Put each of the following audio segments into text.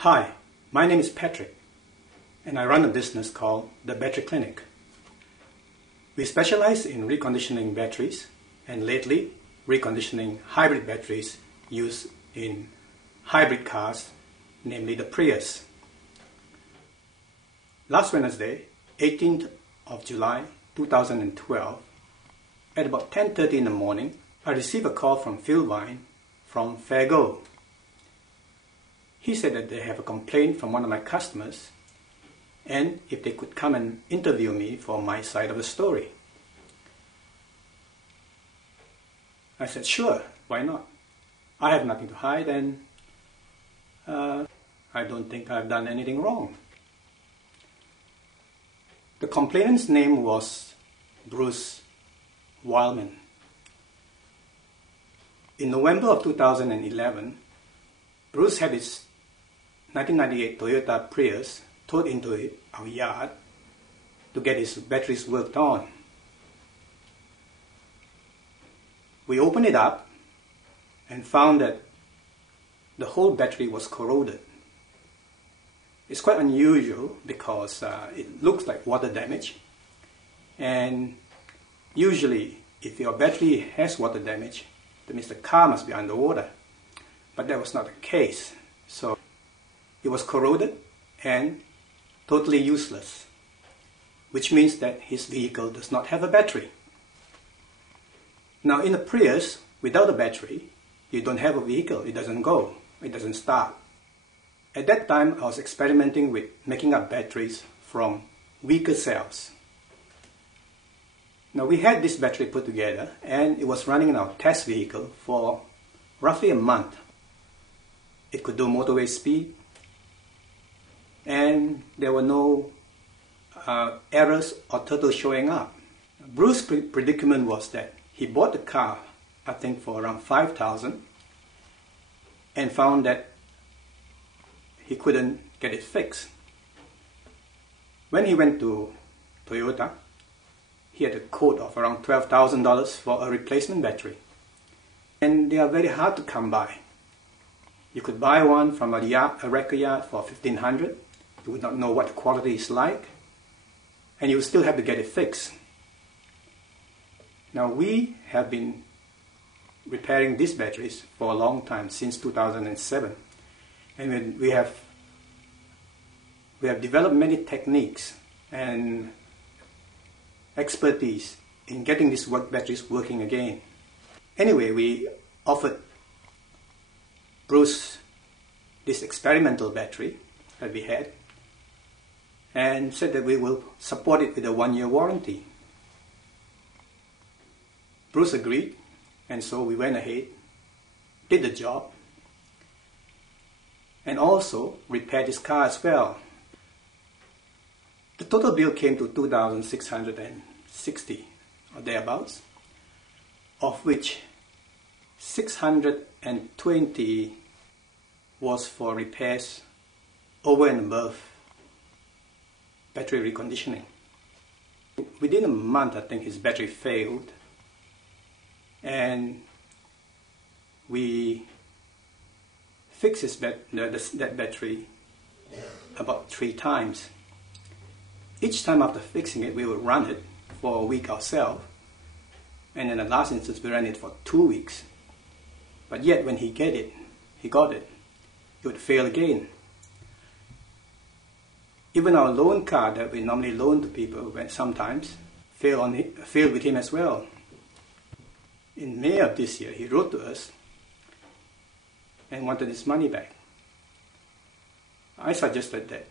Hi, my name is Patrick, and I run a business called The Battery Clinic. We specialize in reconditioning batteries, and lately, reconditioning hybrid batteries used in hybrid cars, namely the Prius. Last Wednesday, 18th of July 2012, at about 10:30 in the morning, I received a call from Phil Vine from Fairgo. He said that they have a complaint from one of my customers and if they could come and interview me for my side of the story. I said, sure, why not? I have nothing to hide and I don't think I've done anything wrong. The complainant's name was Bruce Wildman. In November of 2011, Bruce had his 1998 Toyota Prius towed into our yard to get his batteries worked on. We opened it up and found that the whole battery was corroded. It's quite unusual because it looks like water damage, and usually if your battery has water damage, that means the car must be underwater, but that was not the case. So it was corroded and totally useless, which means that his vehicle does not have a battery. Now in a Prius, without a battery, you don't have a vehicle, it doesn't go, it doesn't start. At that time, I was experimenting with making up batteries from weaker cells. Now we had this battery put together and it was running in our test vehicle for roughly a month. It could do motorway speed, and there were no errors or turtles showing up. Bruce's predicament was that he bought the car, I think for around $5,000, and found that he couldn't get it fixed. When he went to Toyota, he had a quote of around $12,000 for a replacement battery. And they are very hard to come by. You could buy one from a wrecker yard for $1,500. You would not know what the quality is like, and you would still have to get it fixed. Now we have been repairing these batteries for a long time, since 2007, and we have developed many techniques and expertise in getting these batteries working again. Anyway, we offered Bruce this experimental battery that we had and said that we will support it with a 1-year warranty. Bruce agreed, and so we went ahead, did the job, and also repaired his car as well. The total bill came to $2,660 or thereabouts, of which $620 was for repairs over and above battery reconditioning. Within a month, I think his battery failed, and we fixed that battery about 3 times. Each time after fixing it, we would run it for a week ourselves, and in the last instance, we ran it for 2 weeks. But yet, when he got it, it would fail again. Even our loan car that we normally loan to people sometimes failed with him as well. In May of this year, he wrote to us and wanted his money back. I suggested that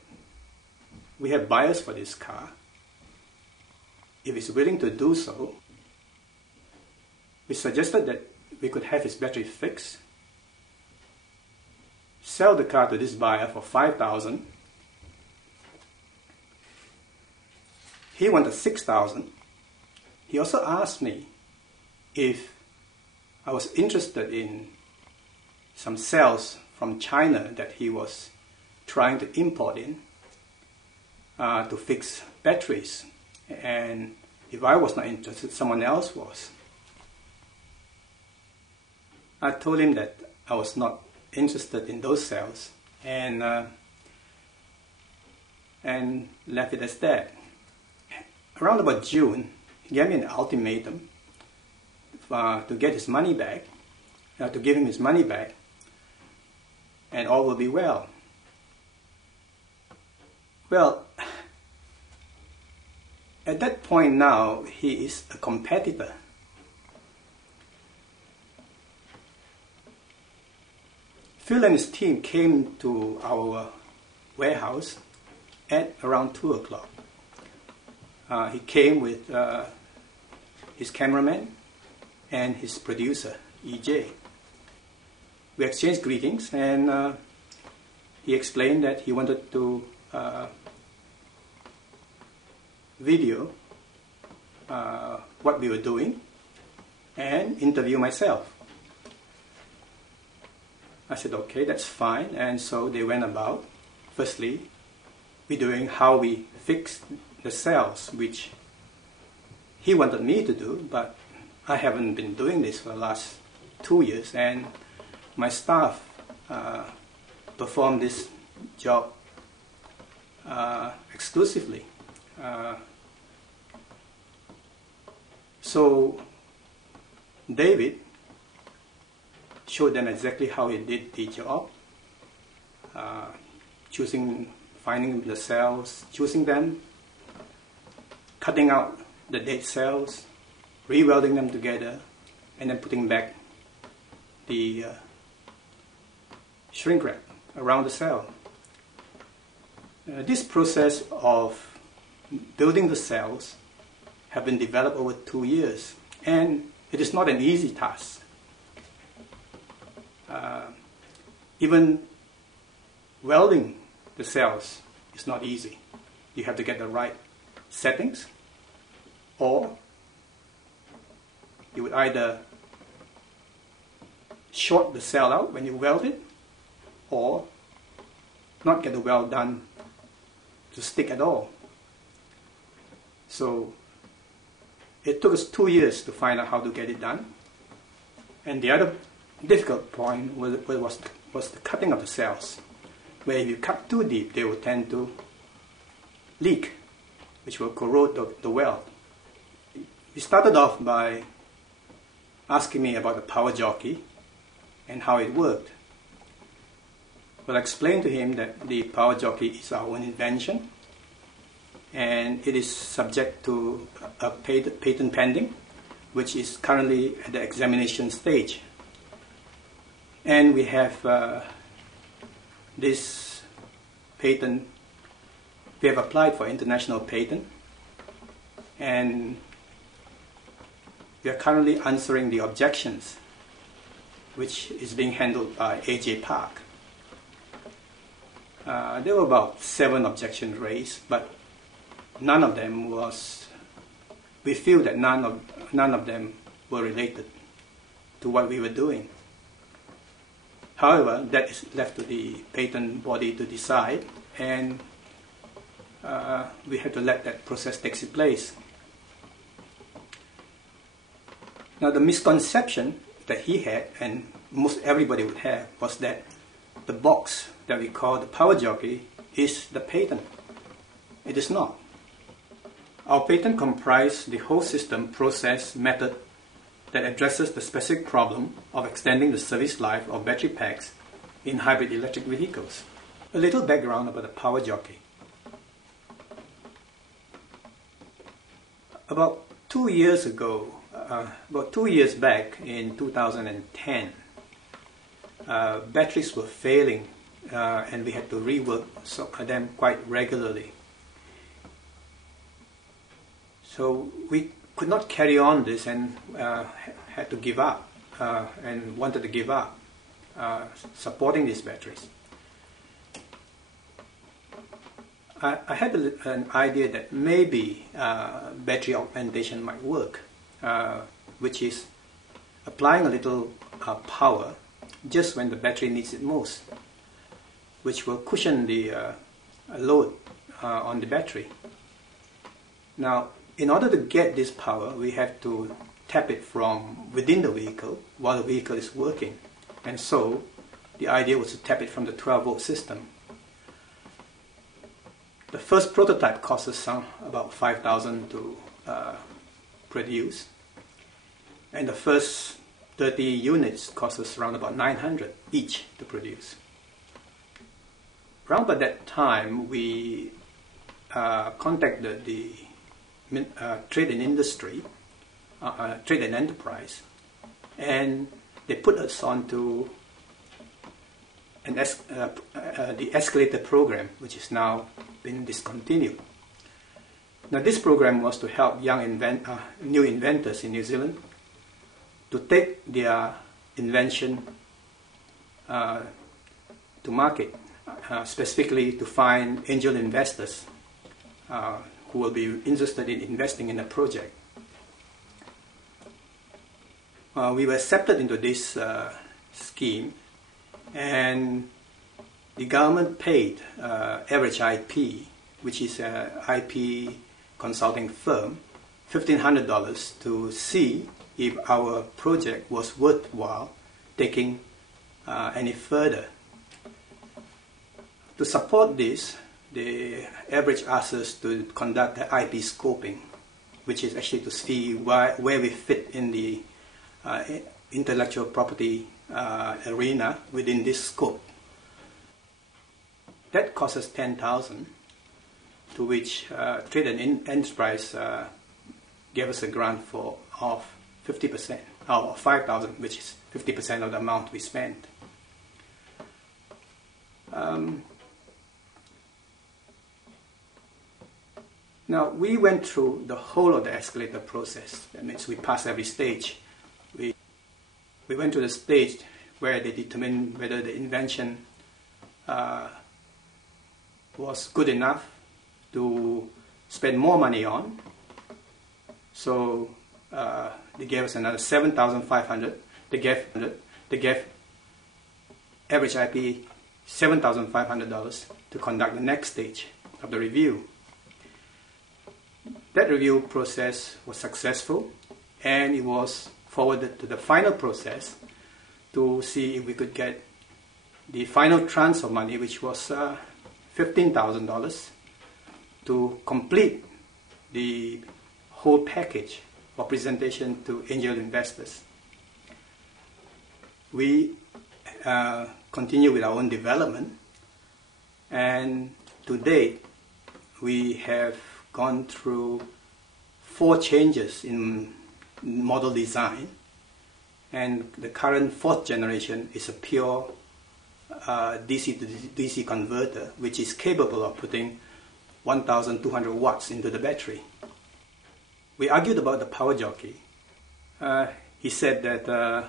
we have buyers for this car. If he's willing to do so, we suggested that we could have his battery fixed, sell the car to this buyer for $5,000. He wanted $6,000. He also asked me if I was interested in some cells from China that he was trying to import in to fix batteries, and if I was not interested, someone else was. I told him that I was not interested in those cells and left it as that. Around about June, he gave me an ultimatum to get his money back, to give him his money back, and all will be well. Well, at that point now, he is a competitor. Phil and his team came to our warehouse at around 2 o'clock. He came with his cameraman and his producer, EJ. We exchanged greetings, and he explained that he wanted to video what we were doing and interview myself. I said, okay, that's fine. And so they went about, firstly, videoing how we fixed the cells, which he wanted me to do, but I haven't been doing this for the last 2 years, and my staff performed this job exclusively. So David showed them exactly how he did the job, finding the cells, choosing them, cutting out the dead cells, re-welding them together, and then putting back the shrink wrap around the cell. This process of building the cells have been developed over 2 years, and it is not an easy task. Even welding the cells is not easy. You have to get the right settings, or you would either short the cell out when you weld it, or not get the weld done to stick at all. So it took us 2 years to find out how to get it done. And the other difficult point was the cutting of the cells, where if you cut too deep, they will tend to leak, which will corrode the weld. He started off by asking me about the power jockey and how it worked. Well, I explained to him that the power jockey is our own invention, and it is subject to a patent pending, which is currently at the examination stage. And we have this patent, we have applied for international patent, and we are currently answering the objections, which is being handled by AJ Park. There were about 7 objections raised, but none of them we feel that none of them were related to what we were doing. However, that is left to the patent body to decide, and we have to let that process take its place. Now, the misconception that he had, and most everybody would have, was that the box that we call the power jockey is the patent. It is not. Our patent comprises the whole system, process, method that addresses the specific problem of extending the service life of battery packs in hybrid electric vehicles. A little background about the power jockey. About 2 years ago, about 2 years back in 2010, batteries were failing, and we had to rework them quite regularly. So we could not carry on this, and had to give up, and wanted to give up supporting these batteries. I had an idea that maybe battery augmentation might work, which is applying a little power just when the battery needs it most, which will cushion the load on the battery. Now, in order to get this power, we have to tap it from within the vehicle while the vehicle is working. And so the idea was to tap it from the 12-volt system. The first prototype cost us about 5,000 to produce, and the first 30 units cost us around about 900 each to produce. Around by that time, we contacted the trade and industry, trade and enterprise, and they put us onto the escalator program, which is now been discontinued. Now, this program was to help young new inventors in New Zealand to take their invention to market, specifically to find angel investors who will be interested in investing in a project. We were accepted into this scheme, and the government paid Average IP, which is an IP consulting firm, $1,500 to see if our project was worthwhile taking any further. To support this, the Average asked us to conduct the IP scoping, which is actually to see where we fit in the intellectual property arena within this scope. That cost us 10,000, to which Trade and Enterprise gave us a grant of 50%, or 5,000, which is 50% of the amount we spent. Now, we went through the whole of the escalator process. That means we passed every stage. We went to the stage where they determined whether the invention was good enough to spend more money on. So they gave us another 7,500. They gave Average IP $7,500 to conduct the next stage of the review. That review process was successful, and it was forwarded to the final process to see if we could get the final tranche of money, which was $15,000, to complete the whole package of presentation to angel investors. We continue with our own development, and to date we have gone through 4 changes in model design, and the current 4th generation is a pure DC to DC converter, which is capable of putting 1,200 watts into the battery. We argued about the power jockey. He said that a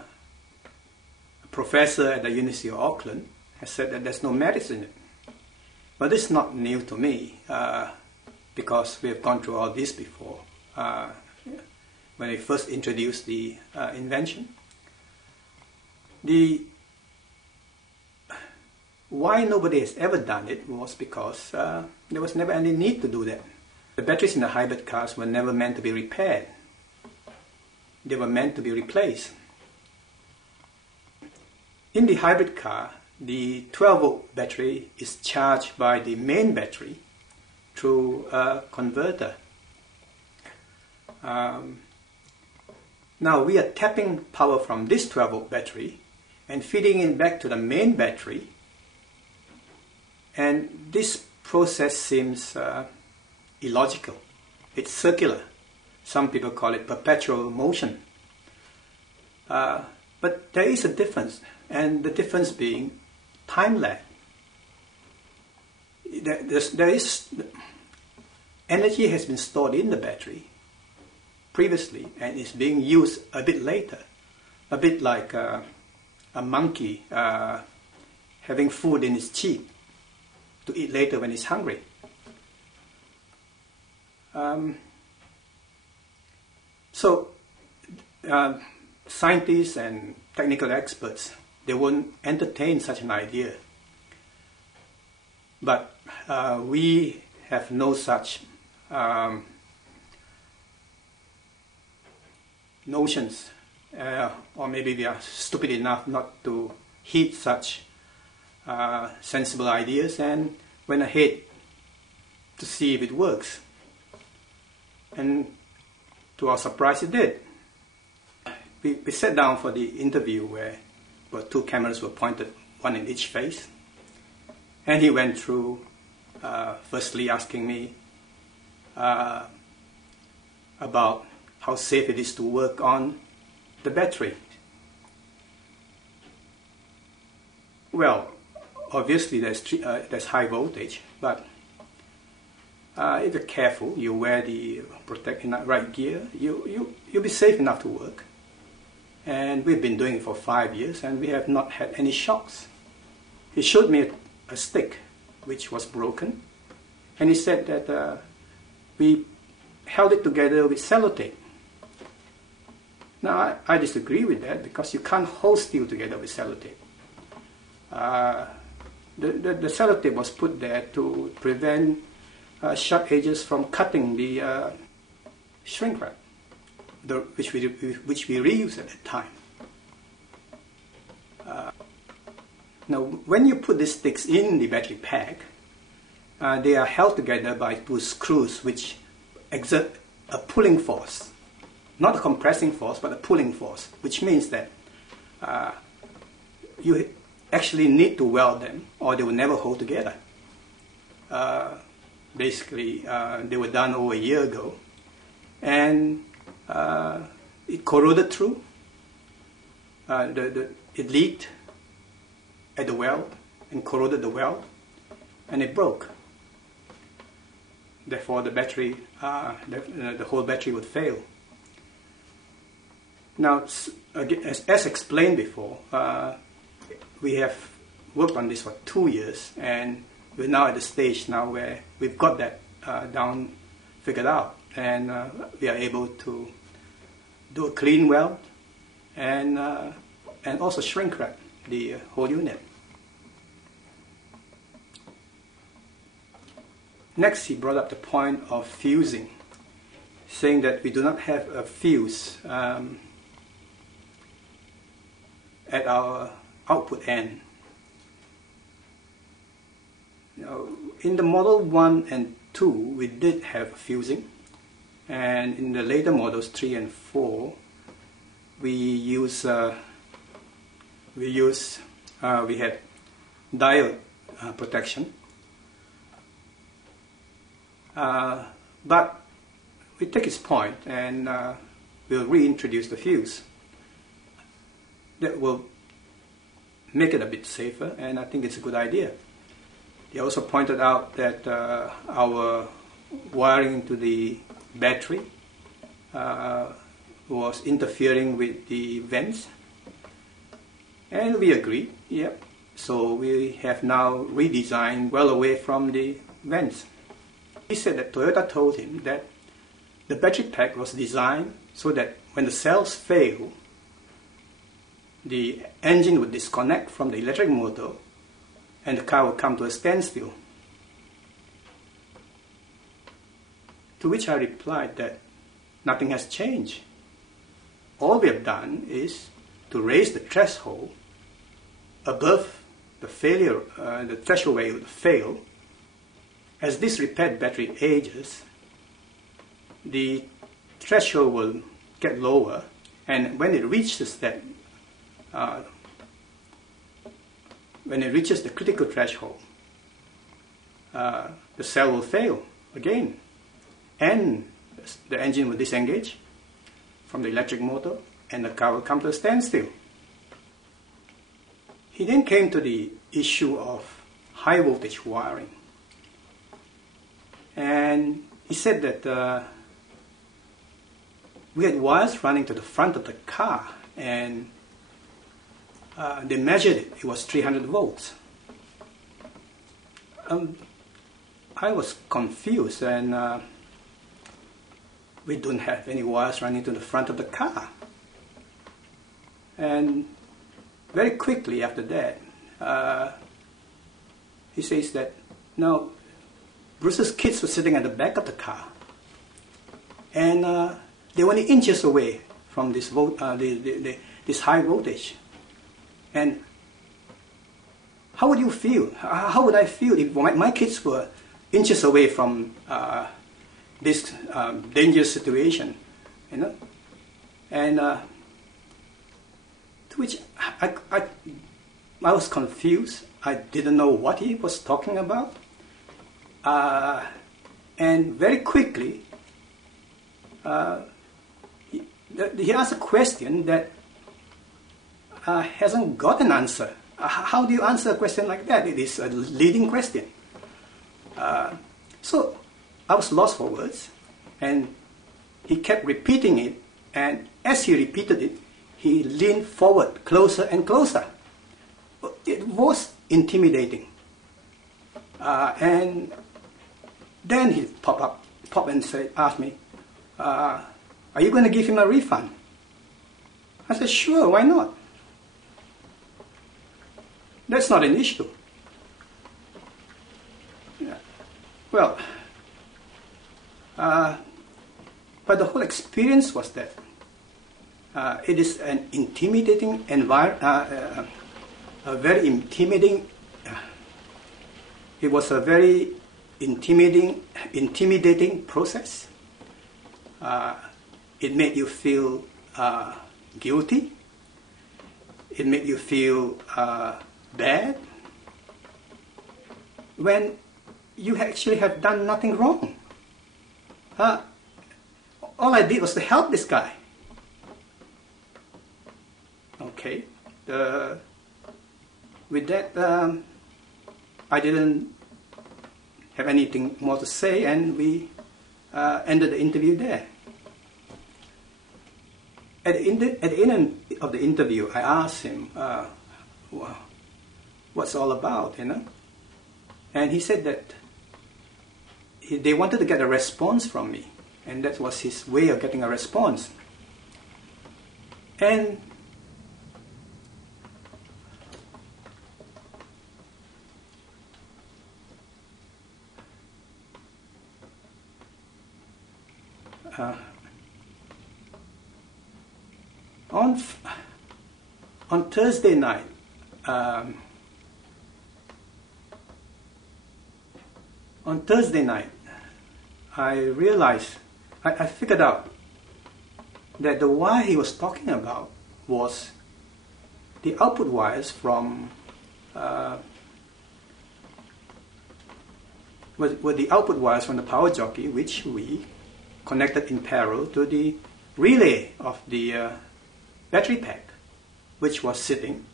professor at the University of Auckland has said that there's no merits in it. But this is not new to me, because we have gone through all this before. When we first introduced the invention, why nobody has ever done it was because there was never any need to do that. The batteries in the hybrid cars were never meant to be repaired. They were meant to be replaced. In the hybrid car, the 12-volt battery is charged by the main battery through a converter. Now we are tapping power from this 12-volt battery and feeding it back to the main battery, and this process seems illogical. It's circular. Some people call it perpetual motion. But there is a difference, and the difference being time lag. Energy has been stored in the battery previously and is being used a bit later, a bit like a monkey having food in its cheek to eat later when it's hungry. So scientists and technical experts, they won't entertain such an idea. But we have no such notions, or maybe we are stupid enough not to heed such sensible ideas and went ahead to see if it works. And to our surprise, it did. We sat down for the interview where two cameras were pointed, one in each face. And he went through, firstly asking me about how safe it is to work on the battery. Well, obviously there's high voltage, but if you're careful, you wear the protecting right gear, you'll be safe enough to work. And we've been doing it for 5 years and we have not had any shocks. He showed me a stick which was broken, and he said that we held it together with sellotape. Now I disagree with that, because you can't hold steel together with sellotape. The sellotape was put there to prevent sharp edges from cutting the shrink wrap, which we reused at that time. Now, when you put these sticks in the battery pack, they are held together by 2 screws which exert a pulling force, not a compressing force, but a pulling force, which means that you actually need to weld them or they will never hold together. Basically, they were done over a year ago, and it corroded through. It leaked at the weld and corroded the weld, and it broke. Therefore, the battery, the whole battery would fail. Now, as explained before, we have worked on this for 2 years, and we're now at the stage now where we've got that figured out, and we are able to do a clean weld and also shrink wrap the whole unit. Next, he brought up the point of fusing, saying that we do not have a fuse at our output end. Now, in the Model 1 and 2, we did have fusing, and in the later models 3 and 4, we had diode protection, but we take his point and we'll reintroduce the fuse. That will make it a bit safer, and I think it's a good idea. He also pointed out that our wiring to the battery was interfering with the vents, and we agreed, yep. So we have now redesigned well away from the vents. He said that Toyota told him that the battery pack was designed so that when the cells fail, the engine would disconnect from the electric motor and the car would come to a standstill. To which I replied that nothing has changed. All we have done is to raise the threshold above the failure, the threshold where it would fail. As this repaired battery ages, the threshold will get lower, and when it reaches that, when it reaches the critical threshold, the cell will fail again, and the engine will disengage from the electric motor, and the car will come to a standstill. He then came to the issue of high voltage wiring. And he said that we had wires running to the front of the car, and they measured it. It was 300 volts. I was confused, and we don't have any wires running to the front of the car. And very quickly after that, he says that, no, Bruce's kids were sitting at the back of the car, and they were only inches away from this this high voltage. And how would you feel? How would I feel if my kids were inches away from this dangerous situation, you know? And to which I was confused. I didn't know what he was talking about. And very quickly, he asked a question that hasn't got an answer. How do you answer a question like that? It is a leading question. So I was lost for words, and he kept repeating it, and as he repeated it, he leaned forward closer and closer. It was intimidating. And then he popped and asked me, are you going to give him a refund? I said, sure, why not? That's not an issue. Yeah. Well, but the whole experience was that it is an intimidating environment, a very intimidating. It was a very intimidating process. It made you feel guilty. It made you feel bad when you actually have done nothing wrong. All I did was to help this guy. Okay. With that, I didn't have anything more to say, and we ended the interview there. At the end of the interview, I asked him, what's all about, you know? And he said that they wanted to get a response from me, and that was his way of getting a response. And on Thursday night, I realized, I figured out that the wire he was talking about was the output wires from were the output wires from the power jockey, which we connected in parallel to the relay of the battery pack, which was sitting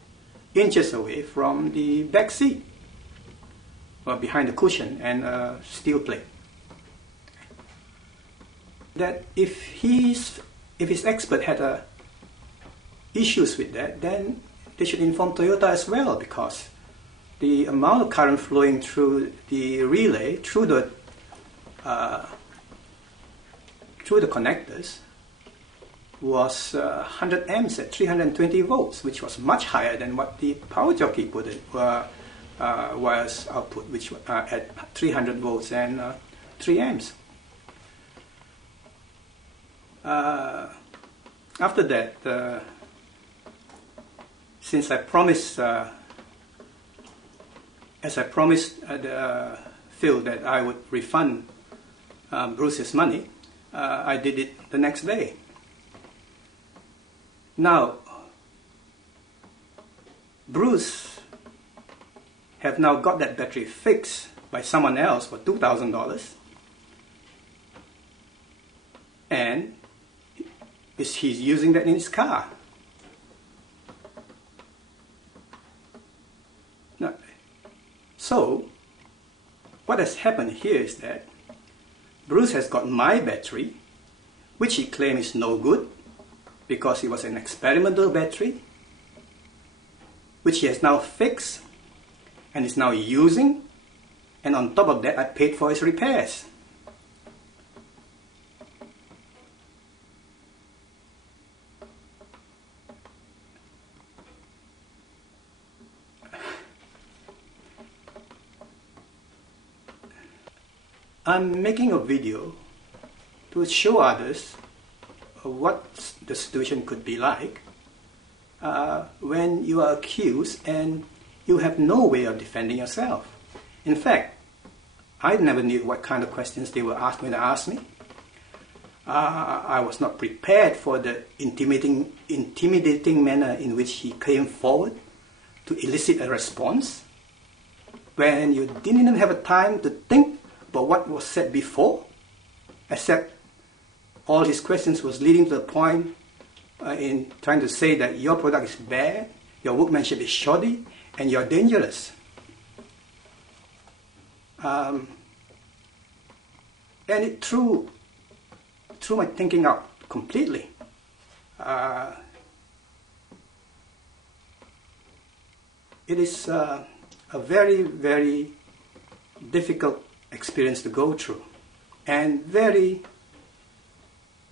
inches away from the back seat, or behind the cushion and a steel plate. That if his expert had issues with that, then they should inform Toyota as well, because the amount of current flowing through the relay, through the connectors, was 100 amps at 320 volts, which was much higher than what the power jockey put in wires output, which at 300 volts and 3 amps. After that, since I promised, as I promised Phil that I would refund Bruce's money, I did it the next day. Now, Bruce have now got that battery fixed by someone else for $2,000, and he's using that in his car. Now, so, what has happened here is that Bruce has got my battery, which he claims is no good, because it was an experimental battery, which he has now fixed and is now using, and on top of that I paid for his repairs. I'm making a video to show others what the situation could be like when you are accused and you have no way of defending yourself. In fact, I never knew what kind of questions they were going to ask me. I was not prepared for the intimidating manner in which he came forward to elicit a response when you didn't even have a time to think about what was said before, except all his questions was leading to the point in trying to say that your product is bad, your workmanship is shoddy, and you're dangerous. And it threw my thinking out completely. It is a very, very difficult experience to go through, and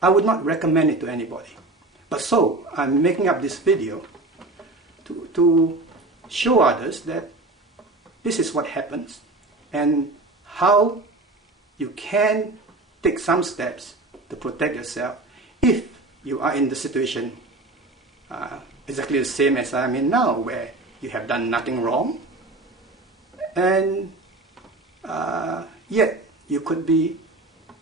I would not recommend it to anybody. But so, I'm making up this video to show others that this is what happens and how you can take some steps to protect yourself if you are in the situation exactly the same as I'm in now, where you have done nothing wrong and yet you could be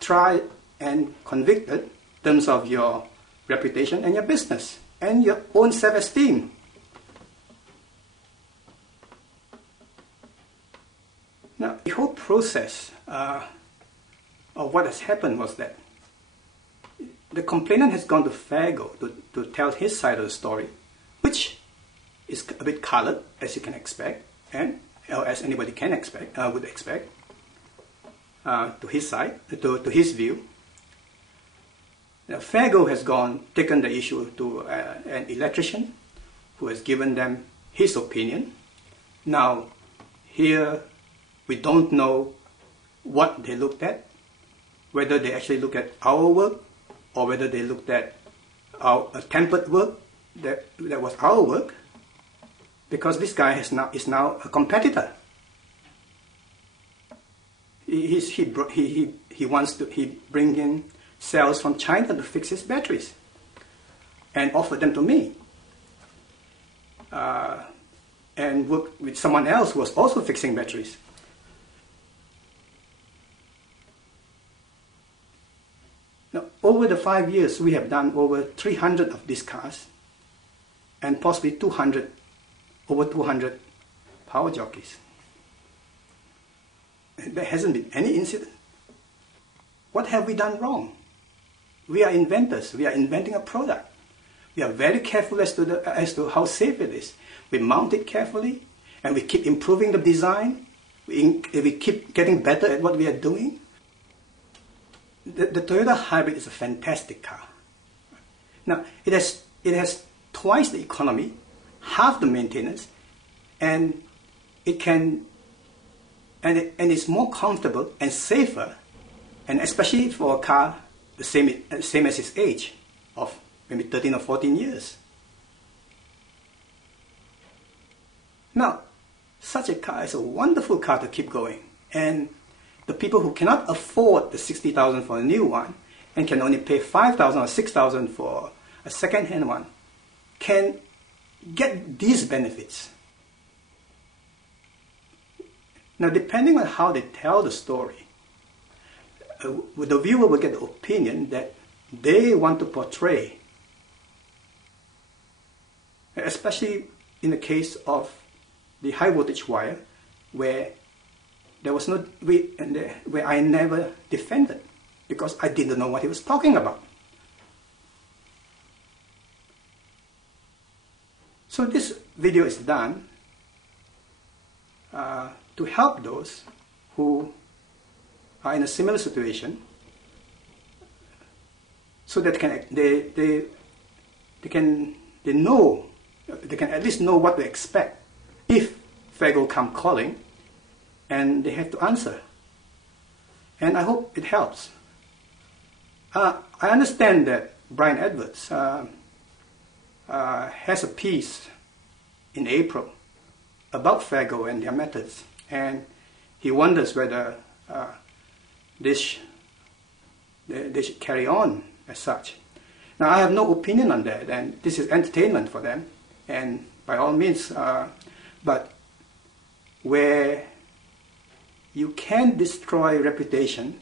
tried and convicted in terms of your reputation and your business and your own self-esteem. Now, the whole process of what has happened was that the complainant has gone to Fairgo to tell his side of the story, which is a bit colored, as you can expect, and as anybody can expect, would expect, to his side, to his view. Now, Fairgo has taken the issue to an electrician who has given them his opinion. Now, here we don't know what they looked at, whether they actually looked at our work or whether they looked at our tempered work that was our work, because this guy is now a competitor. He bring in cells from China to fix his batteries and offer them to me, and work with someone else who was also fixing batteries. Now, over the 5 years, we have done over 300 of these cars and possibly over 200 power jockeys. And there hasn't been any incident. What have we done wrong? We are inventors. We are inventing a product. We are very careful as to how safe it is. We mount it carefully, and we keep improving the design. We keep getting better at what we are doing. The Toyota Hybrid is a fantastic car. Now, it has twice the economy, half the maintenance, and it's more comfortable and safer, and especially for a car the same as its age of maybe 13 or 14 years. Now, such a car is a wonderful car to keep going, and the people who cannot afford the $60,000 for a new one and can only pay $5,000 or $6,000 for a second-hand one can get these benefits. Now, depending on how they tell the story, the viewer will get the opinion that they want to portray, especially in the case of the high voltage wire, where there was where I never defended because I didn't know what he was talking about. So this video is done to help those who are in a similar situation, so that they can at least know what to expect if Fairgo come calling and they have to answer. And I hope it helps. I understand that Brian Edwards has a piece in April about Fairgo and their methods, and he wonders whether they should carry on as such. Now, I have no opinion on that, and this is entertainment for them, and by all means, but where you can destroy reputation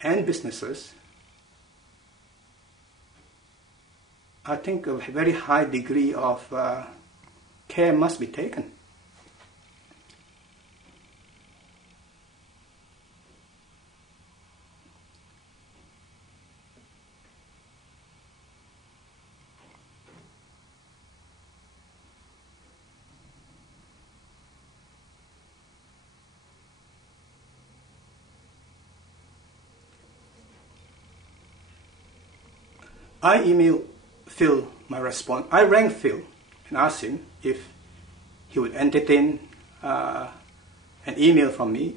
and businesses, I think a very high degree of care must be taken. I emailed Phil my response. I rang Phil and asked him if he would entertain an email from me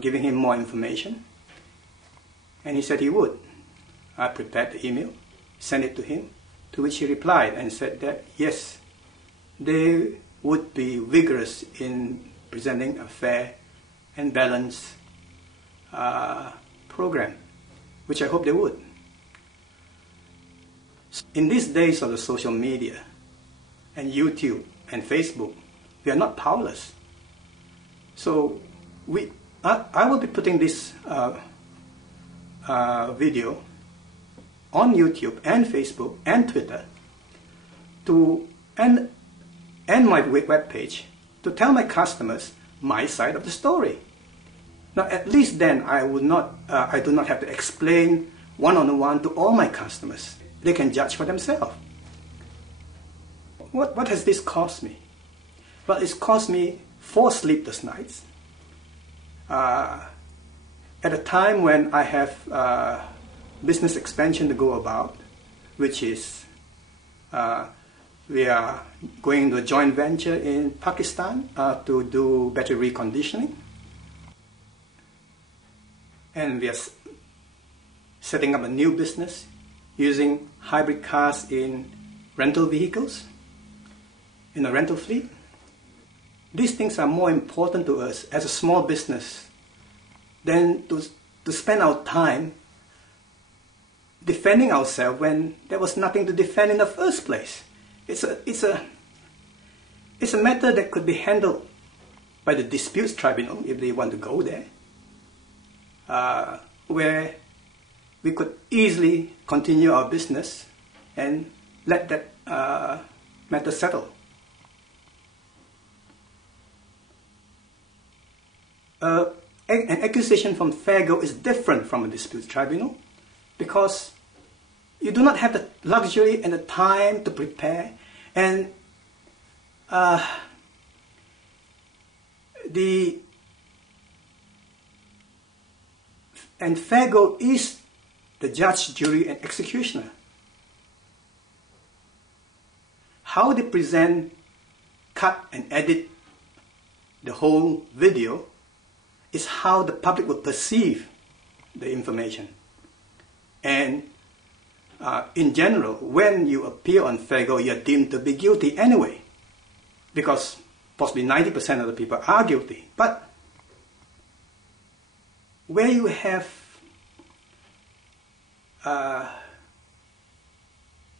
giving him more information. And he said he would. I prepared the email, sent it to him, to which he replied and said that yes, they would be vigorous in presenting a fair and balanced program, which I hope they would. In these days of the social media and YouTube and Facebook, we are not powerless. So I will be putting this video on YouTube and Facebook and Twitter and my web page to tell my customers my side of the story. Now, at least then I do not have to explain one-on-one to all my customers. They can judge for themselves. What has this cost me? Well, it's cost me 4 sleepless nights. At a time when I have business expansion to go about, which is we are going into a joint venture in Pakistan to do battery reconditioning. And we are setting up a new business using hybrid cars in rental vehicles, in a rental fleet. These things are more important to us as a small business than to spend our time defending ourselves when there was nothing to defend in the first place. It's a matter that could be handled by the disputes tribunal if they want to go there, where we could easily continue our business and let that matter settle. An accusation from Fairgo is different from a disputes tribunal because you do not have the luxury and the time to prepare, and Fairgo is the judge, jury, and executioner. How they present, cut, and edit the whole video is how the public will perceive the information. And in general, when you appear on Fairgo, you're deemed to be guilty anyway, because possibly 90% of the people are guilty. But where you have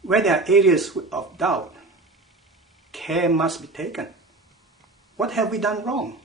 where there are areas of doubt, care must be taken. What have we done wrong?